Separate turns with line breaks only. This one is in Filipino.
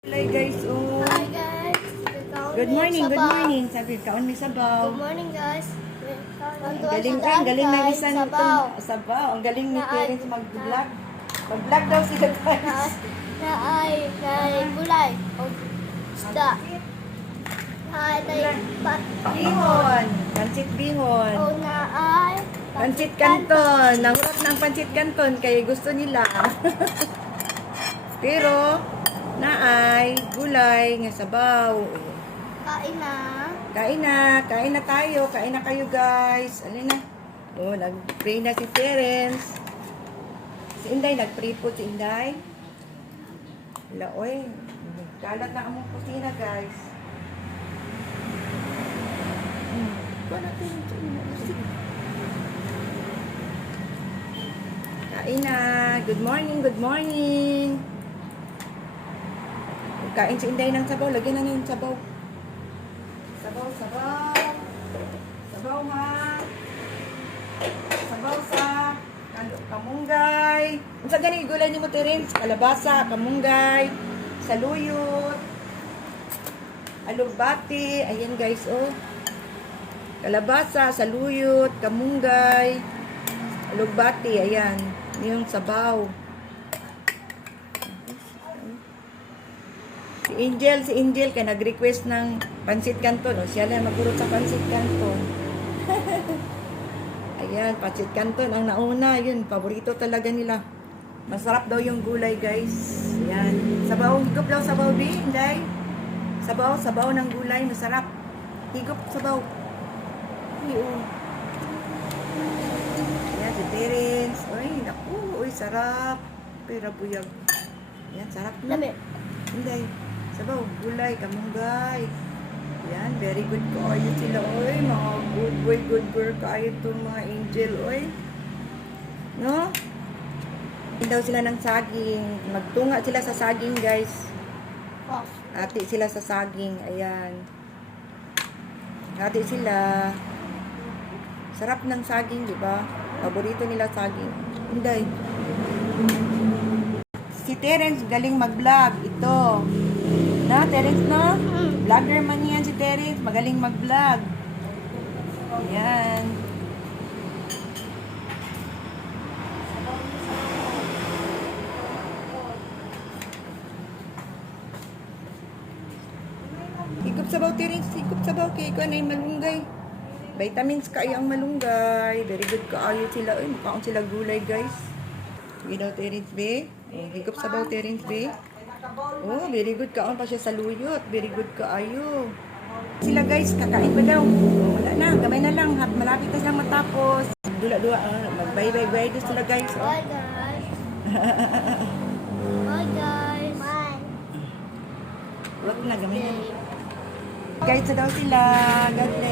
Hi guys, oh.
Hi guys.
Good morning, good morning. Sabi, kaon mi sabaw.
Good morning guys. Ang
galing ay, ang galing na bisan
sabaw.
sabaw. Ang galing ni parents mag-vlog. Mag-vlog daw sila guys.
na ay na ay gulay. O isda. Ay na ay pa-
Bihon. Pancit bihon.
O na ay
Pancit canton. Nangurot ng pancit canton kaya gusto nila. Pero, naay, gulay, nga sabaw.
Kain na.
Kain na, kain na tayo, kain na kayo guys. Alin na? Oh, nag-pray na si Terence. Si Inday, nag-pray po si Inday. Wala, oy. Kalat na among kusina guys. Hmm. Yung kusina. Kain na. Good morning, good morning. Kain si Inday ng sabaw. Lagyan na niya sabaw. Sabaw, sabaw. Sabaw ha. Sabaw sa kamunggay. Unsa gani gulay ni mo Terence? Kalabasa, kamunggay, saluyot, alugbati. Ayan guys, oh. Kalabasa, saluyot, kamunggay, alugbati. Ayan. Yung sabaw. Si Angel, si Angel kay nag-request ng pansit canton. O, siya na magurot sa pansit canton. Ayan, pansit canton ang nauna. Yun, paborito talaga nila. Masarap daw yung gulay, guys. Ayan. Sabaw, higop daw sabaw, B, Inday. Sabaw, sabaw ng gulay, masarap. Higop sabaw. Ay, oh. Ayan, si Terence. Uy, naku, uy, sarap. Pera buyag. Ayan, sarap na.
Lami.
Hindi. Sabaw, gulay, kamunggay. Yan, very good kaayo sila, oy. Mga good boy, good girl kaayo itong mga angel, oy. No? Daw sila ng saging. Magtunga sila sa saging, guys. Ati sila sa saging. Ayan. Ati sila. Sarap ng saging, di ba? Paborito nila saging. Hindi. Si Terence galing mag-vlog. Ito. Na, Terence, no? Vlogger man yan si Terence. Magaling mag-vlog. Ayan. Higop sabaw, Terence. Higop sabaw. Kaya ko na yung malunggay. Vitamins kayo ang malunggay. Very good kaayo sila. Uy, mukhaon sila gulay, guys. Daw, Terence. Oh, higop sabaw, Terence, be. Oh, very good kaon pa siya sa luyot. Very good kaayo. Sila guys, kakain pa daw. Oh, wala na, gamay na lang. Malapit na silang matapos. Dula-dula, ah, mag-bye-bye-bye doon sila guys. Oh.
Bye guys. Bye guys. Bye.
Wala na, gamay na. Guys, na daw sila. Bye. God bless.